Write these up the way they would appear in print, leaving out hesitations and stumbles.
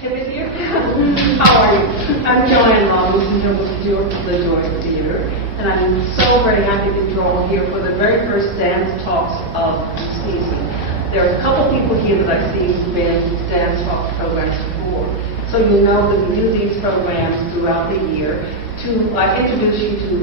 Pivot here. How are you? I'm Joanne Robinson, the Joy Theater, and I'm so very happy that you're all here for the very first dance talks of the season. There are a couple people here that I've seen who've been in dance talk programs before, so you know that we do these programs throughout the year to introduce you to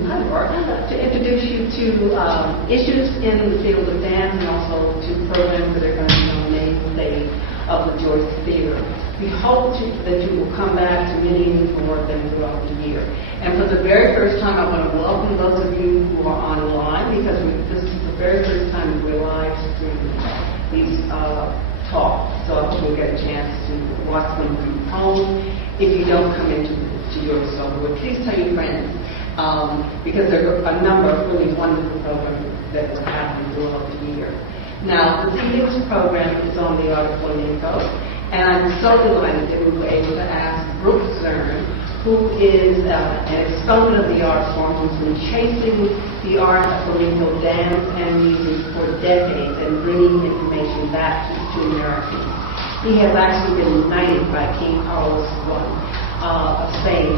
issues in the field of dance and also to programs that are going to be on the main stage of the Joy Theater. We hope that you will come back to many more of them throughout the year. And for the very first time, I want to welcome those of you who are online because this is the very first time we're live streaming these talks. So I hope you'll get a chance to watch them from home. If you don't come into your store, please tell your friends because there are a number of really wonderful programs that will happen throughout the year. Now, this evening's program is on the art of flamenco. And I'm so delighted that we were able to ask BROOK ZERN, who is an exponent of the art form, who's been chasing the art of flamenco dance and music for decades and bringing information back to Americans. He has actually been knighted by King Carlos I of Spain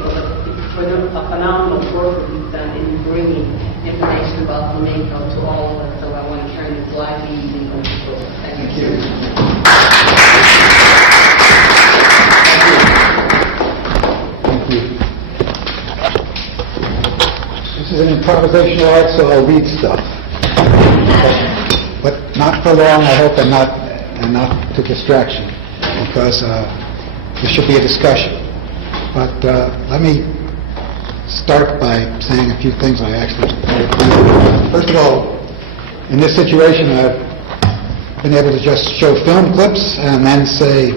for the phenomenal work that he's done in bringing information about flamenco to all of us. So I want to turn this live evening over to BROOK. Thank you. This is an improvisational art, so I'll read stuff, but not for long, I hope, and not to distraction, because this should be a discussion. But let me start by saying a few things I actually. First of all, in this situation, I've been able to just show film clips and then say,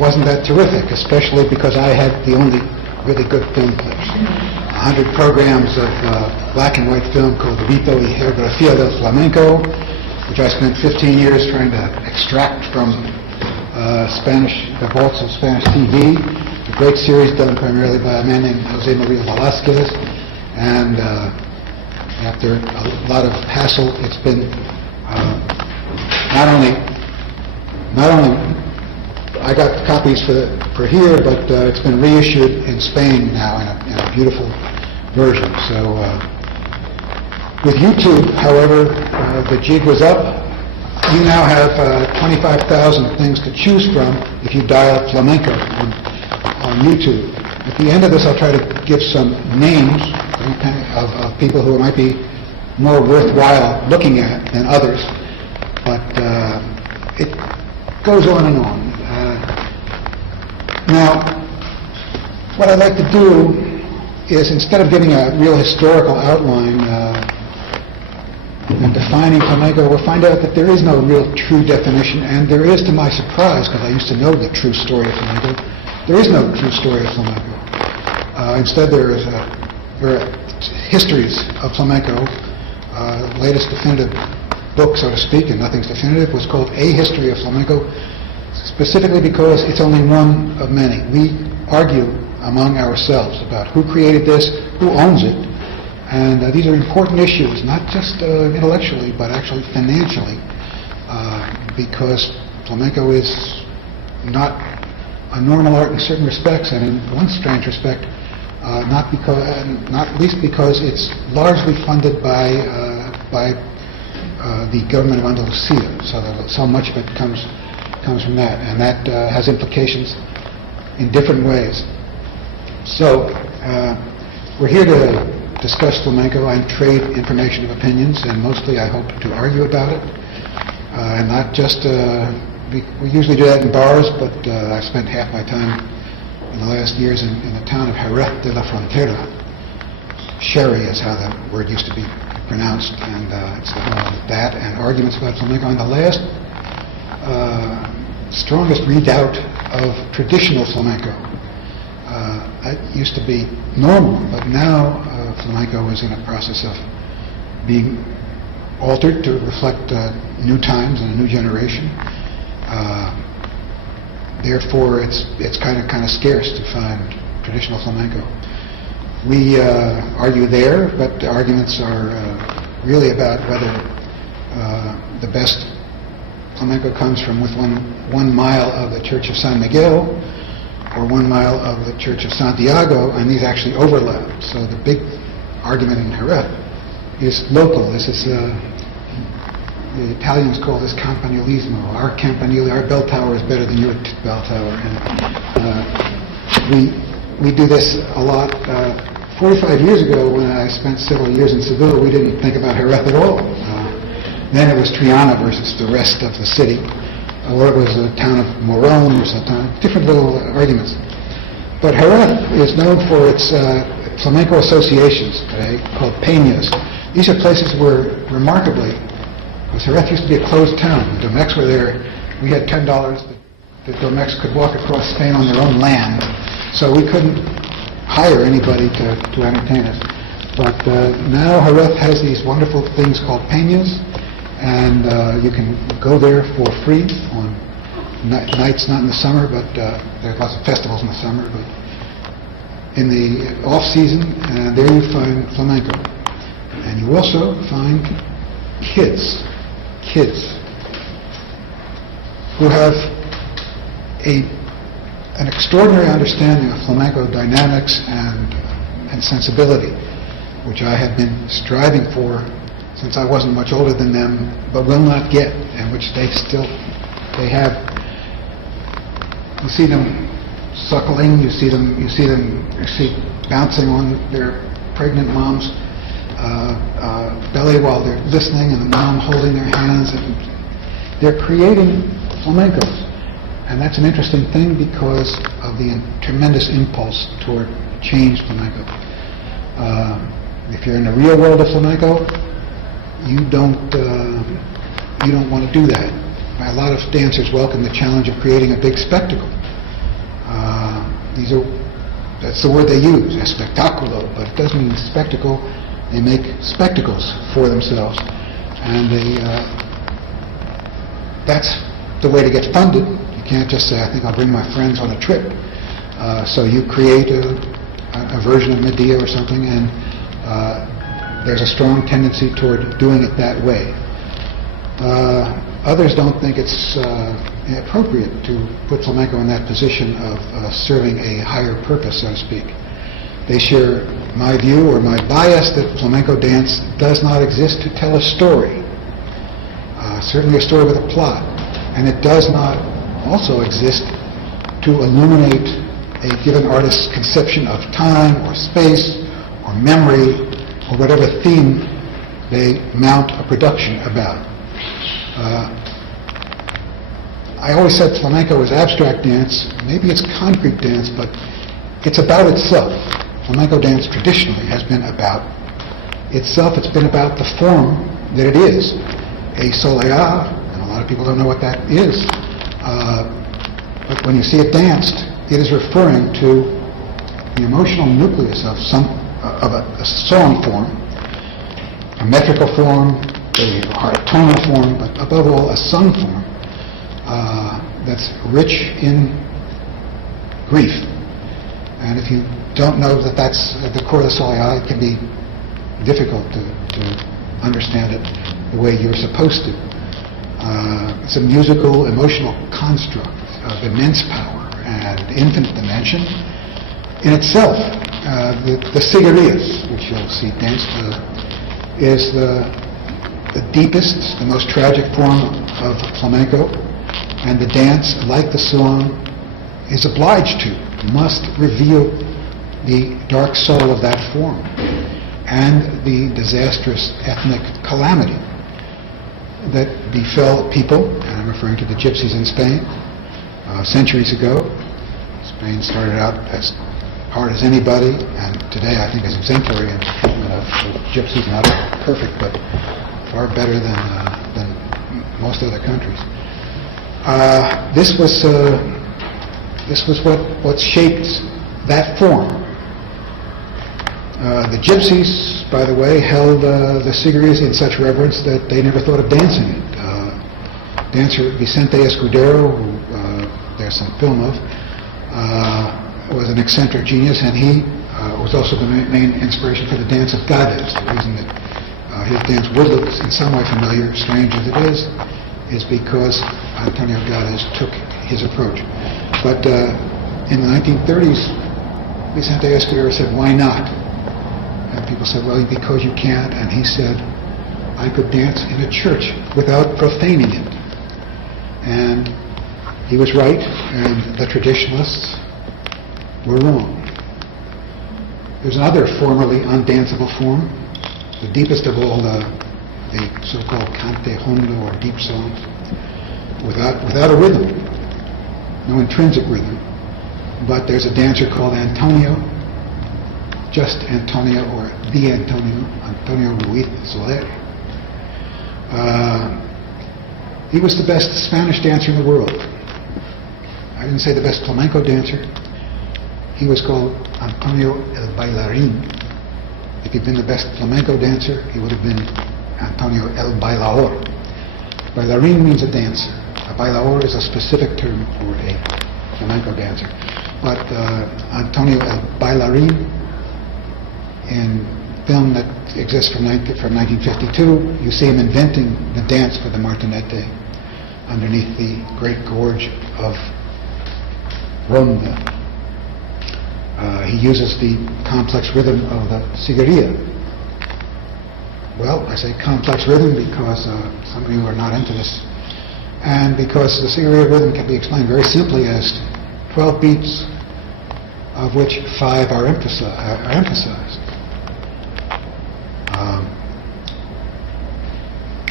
wasn't that terrific? Especially because I had the only really good film clips. 100 programs of black and white film called Rito y Geografía del Flamenco, which I spent 15 years trying to extract from the vaults of Spanish TV. A great series done primarily by a man named Jose Maria Velasquez. And after a lot of hassle, it's been not only I got copies for here, but it's been reissued in Spain now in a beautiful version. So with YouTube, however, the jig was up. You now have 25,000 things to choose from if you dial flamenco on YouTube. At the end of this, I'll try to give some names of people who might be more worthwhile looking at than others. But it goes on and on. Now, what I'd like to do is, instead of giving a real historical outline and defining flamenco, we'll find out that there is no real true definition, and there is, to my surprise, because I used to know the true story of flamenco, there is no true story of flamenco. Instead, there are histories of flamenco. Latest definitive book, so to speak, and nothing's definitive, was called A History of Flamenco, specifically because it's only one of many. We argue among ourselves about who created this, who owns it, and these are important issues, not just intellectually, but actually financially, because flamenco is not a normal art in certain respects, and in one strange respect, not least because it's largely funded by the government of Andalusia, so much of it comes from that, and that has implications in different ways. So we're here to discuss flamenco and trade information of opinions, and mostly I hope to argue about it, and not just, we usually do that in bars, but I've spent half my time in the last years in the town of Jerez de la Frontera. Sherry is how the word used to be pronounced, and it's the home of that and arguments about flamenco. And the last strongest redoubt of traditional flamenco. That used to be normal, but now flamenco is in a process of being altered to reflect new times and a new generation. Therefore, it's kind of scarce to find traditional flamenco. We argue there, but the arguments are really about whether the best flamenco comes from within 1 mile of the Church of San Miguel, or 1 mile of the Church of Santiago, and these actually overlap. So the big argument in Jerez is local. This is, the Italians call this campanilismo. Our campanile, our bell tower is better than your bell tower. And we do this a lot. 45 years ago, when I spent several years in Seville, we didn't think about Jerez at all. Then it was Triana versus the rest of the city, or it was the town of Morón or something, different little arguments. But Jerez is known for its flamenco associations, called peñas. These are places where, remarkably, because Jerez used to be a closed town. The Domex were there. We had $10 that Domex could walk across Spain on their own land, so we couldn't hire anybody to entertain us. But now Jerez has these wonderful things called peñas, and you can go there for free on nights, not in the summer, but there are lots of festivals in the summer. But in the off-season, there you find flamenco. And you also find kids who have an extraordinary understanding of flamenco dynamics and sensibility, which I have been striving for since I wasn't much older than them, but will not get, and which they have. You see them suckling, you see bouncing on their pregnant mom's belly while they're listening, and the mom holding their hands, and they're creating flamencos. And that's an interesting thing because of the tremendous impulse toward change flamenco. If you're in the real world of flamenco, you don't want to do that. A lot of dancers welcome the challenge of creating a big spectacle. That's the word they use, espectaculo, but it doesn't mean spectacle. They make spectacles for themselves, and that's the way to get funded. You can't just say, I think I'll bring my friends on a trip. So you create a version of Medea or something, and there's a strong tendency toward doing it that way. Others don't think it's appropriate to put flamenco in that position of serving a higher purpose, so to speak. They share my view or my bias that flamenco dance does not exist to tell a story, certainly a story with a plot, and it does not also exist to illuminate a given artist's conception of time or space or memory or whatever theme they mount a production about. I always said flamenco is abstract dance. Maybe it's concrete dance, but it's about itself. Flamenco dance traditionally has been about itself. It's been about the form that it is. A soleá, and a lot of people don't know what that is. But when you see it danced, it is referring to the emotional nucleus of a song form, a metrical form, a tonal form, but above all, a sung form that's rich in grief. And if you don't know that that's the core of the soleá, it can be difficult to understand it the way you're supposed to. It's a musical, emotional construct of immense power and infinite dimension. In itself, the ciguerillas, which you'll see danced, is the deepest, the most tragic form of flamenco, and the dance, like the song, is obliged to, must reveal the dark soul of that form and the disastrous ethnic calamity that befell people, and I'm referring to the gypsies in Spain, centuries ago. Spain started out as hard as anybody, and today I think is exemplary in treatment of gypsies, not perfect, but far better than most other countries. This was what shaped that form. The gypsies, by the way, held the ciguerillas in such reverence that they never thought of dancing it. Dancer Vicente Escudero, who there's some film of, was an eccentric genius, and he was also the main inspiration for the dance of Gades. The reason that his dance would look in some way familiar, strange as it is because Antonio Gades took his approach. But in the 1930s, Vicente Escudero said, "Why not?" And people said, "Well, because you can't." And he said, "I could dance in a church without profaning it." And he was right, and the traditionalists were wrong. There's another formerly undanceable form, the deepest of all the so-called cante hondo, or deep songs, without a rhythm, no intrinsic rhythm. But there's a dancer called Antonio, just Antonio, or the Antonio Ruiz Soler. He was the best Spanish dancer in the world. I didn't say the best flamenco dancer. He was called Antonio el Bailarín. If he'd been the best flamenco dancer, he would have been Antonio el Bailaor. Bailarín means a dancer. A bailaor is a specific term for a flamenco dancer. But Antonio el Bailarín, in film that exists from 1952, you see him inventing the dance for the martinete underneath the great gorge of Ronda. He uses the complex rhythm of the ciguería. Well, I say complex rhythm because some of you are not into this, and because the ciguería rhythm can be explained very simply as 12 beats, of which 5 are emphasized.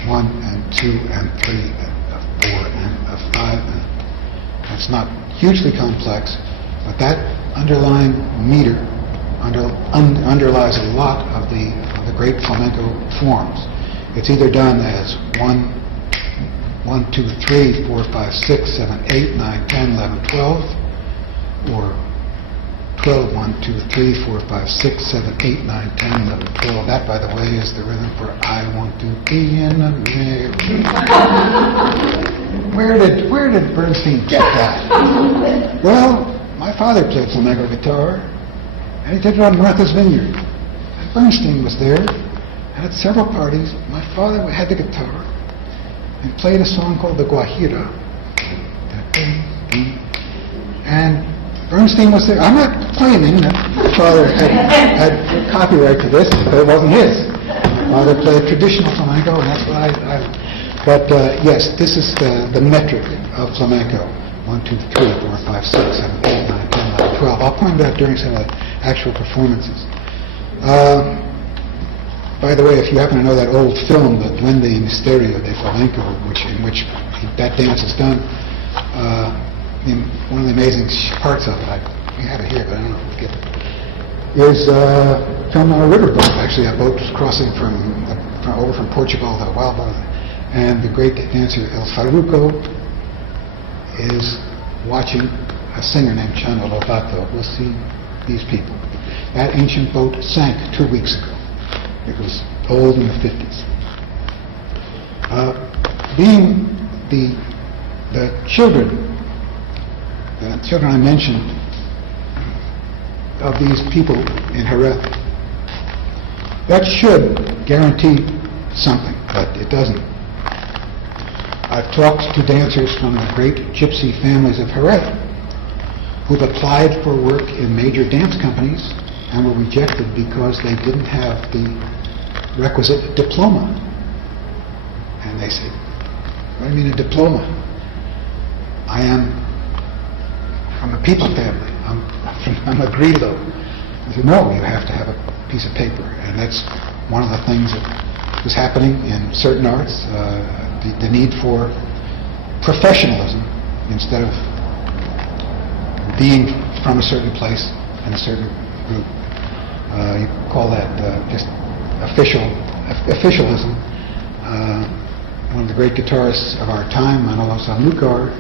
1 and 2 and 3 and 4 and 5. And it's not hugely complex, but that underlying meter underlies a lot of the great flamenco forms. It's either done as 1, 2, 3, 4, 5, 6, 7, 8, 9, 10, 11, 12, or 12, 1, 2, 3, 4, 5, 6, 7, 8, 9, 10, 11, 12. That, by the way, is the rhythm for I Want to Be in America. Where did Bernstein get that? Well, my father played flamenco guitar, and he did it on Martha's Vineyard. And Bernstein was there, and at several parties, my father had the guitar and played a song called the Guajira. And Bernstein was there. I'm not claiming that my father had copyright to this, but it wasn't his. My father played traditional flamenco, and that's what But yes, this is the metric of flamenco. 1, 2, 3, 4, 5, 6, 7, 8, 9, 10, 11, 12. I'll point it out during some of the actual performances. By the way, if you happen to know that old film, The Duende y Misterio de Flamenco, in which that dance is done, one of the amazing parts of it, we have it here, but I don't know if we'll get it, is filmed on a riverboat. Actually, a boat was crossing over from Portugal to Huelva, and the great dancer El Farruco is watching a singer named Chano Lobato. We'll see these people. That ancient boat sank 2 weeks ago. It was old in the 50s. Being the children I mentioned of these people in Jerez, that should guarantee something, but it doesn't. I've talked to dancers from the great gypsy families of Jerez who've applied for work in major dance companies and were rejected because they didn't have the requisite diploma. And they say, "What do you mean a diploma? I am from a people family. I'm a Grillo." They said, "No, you have to have a piece of paper." And that's one of the things that is happening in certain arts, the need for professionalism instead of being from a certain place in a certain group. You call that just officialism. One of the great guitarists of our time, Manolo Sanlúcar,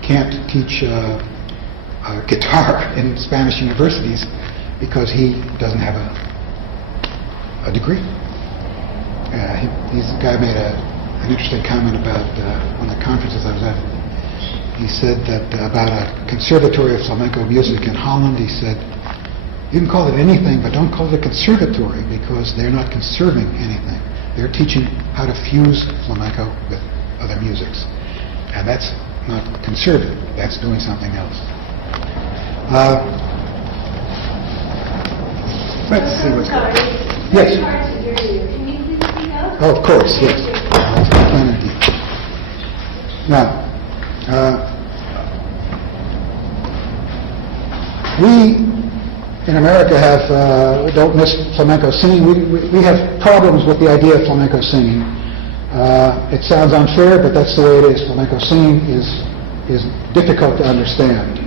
can't teach guitar in Spanish universities because he doesn't have a degree. This guy made an interesting comment about one of the conferences I was at. He said that about a conservatory of flamenco music in Holland, he said, "You can call it anything, but don't call it a conservatory because they're not conserving anything. They're teaching how to fuse flamenco with other musics. And that's not conserving, that's doing something else." Let's see what's going on. Sorry. Yes. It's very hard to hear you. Can you please speak up? Oh, of course, yes. Now, we in America don't miss flamenco singing. We have problems with the idea of flamenco singing. It sounds unfair, but that's the way it is. Flamenco singing is difficult to understand.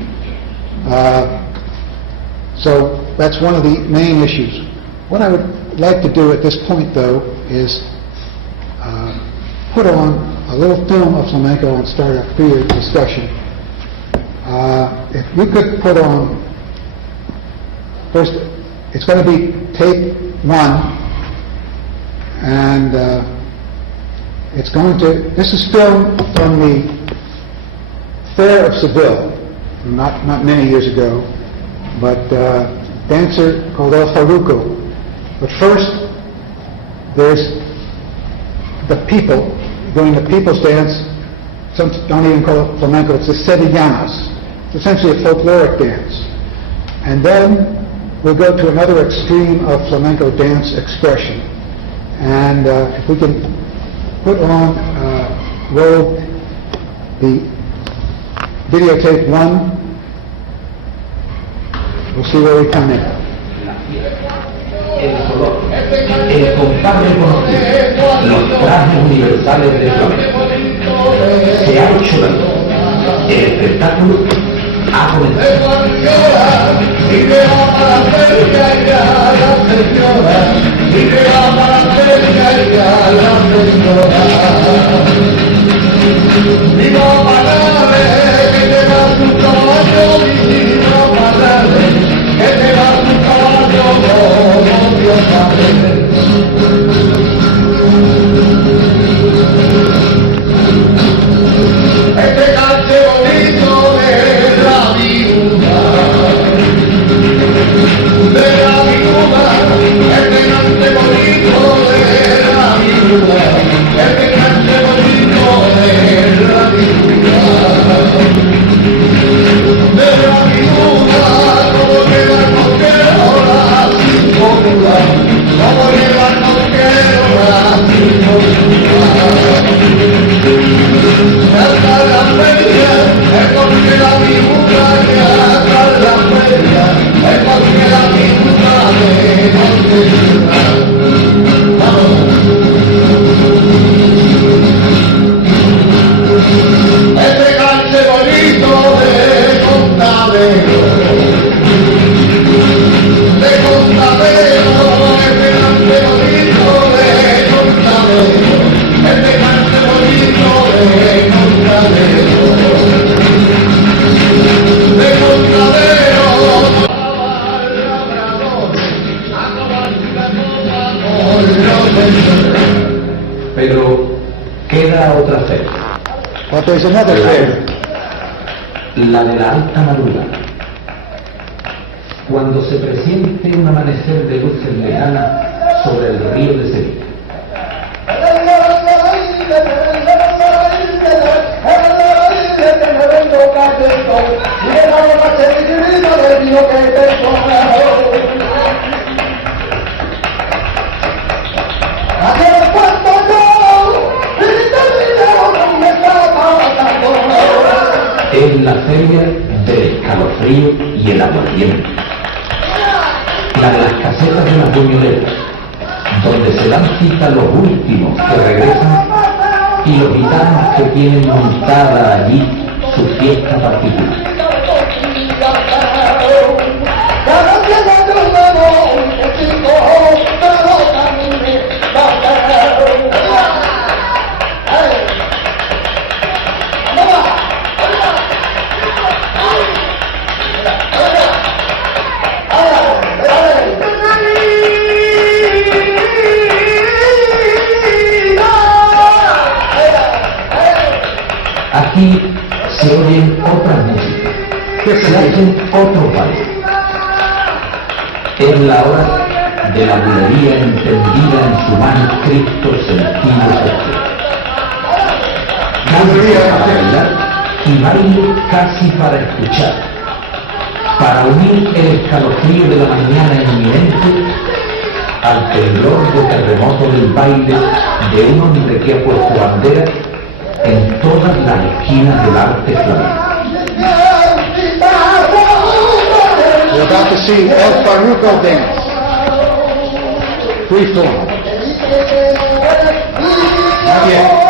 So that's one of the main issues. What I would like to do at this point, though, is put on a little film of flamenco and start a clear discussion. If we could put on, first, it's going to be tape 1, and this is filmed from the Fair of Seville, not many years ago, but dancer called El Farruco. But first, there's the people doing the people's dance. Some don't even call it flamenco, it's the sevillanas. It's essentially a folkloric dance. And then we'll go to another extreme of flamenco dance expression. And if we can put on, roll the videotape 1, we'll see where we come in. El color, el compadre conocido, los trajes universales de flamenco. Se ha hecho la luz. El espectáculo ha comenzado. Pero queda otra fecha. But there's another fair. La de la alta madrugada. Cuando se presiente un amanecer de luces lejanas sobre el río de Sevilla. Es la feria del escalofrío y el aguardiente. La de las casetas de las buñoleras, donde se dan cita los últimos que regresan y los gitanos que tienen montada allí su fiesta particular. Aquí se oyen otras músicas, se hacen otros bailes. Es la hora de la bulería entendida en su manuscrito sentido social. Música para bailar y baile casi para escuchar. para unir el escalofrío de la mañana inminente al temblor de terremoto del baile de un hombre que ha puesto bandera en todas las esquinas del arte flamenco. We're about to see El Farruko dance. Free form. Not yet.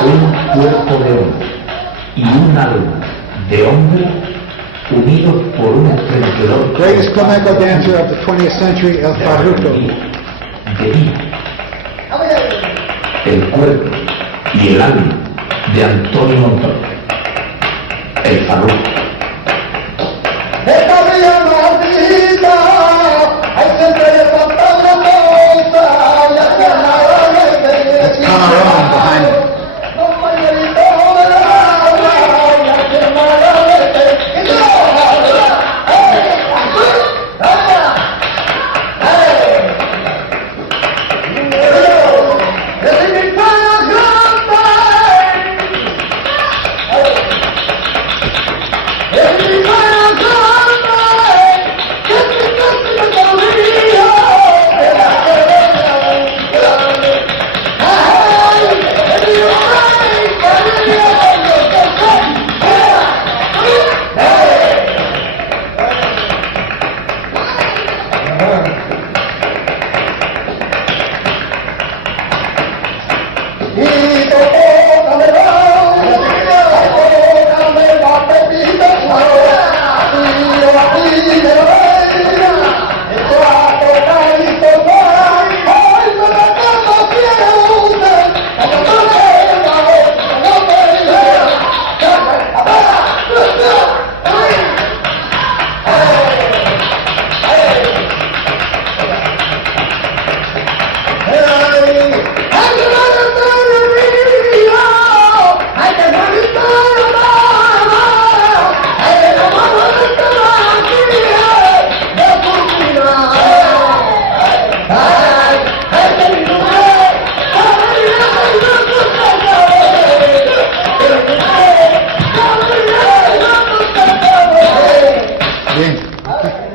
Un cuerpo de hombre y un alma de hombre unidos por un estremecedor Greatest flamenco dancer of the 20th century, El Farruko. de vida. El cuerpo y el alma de Antonio Montón, el Farruko. That's Cameron behind him. Bien.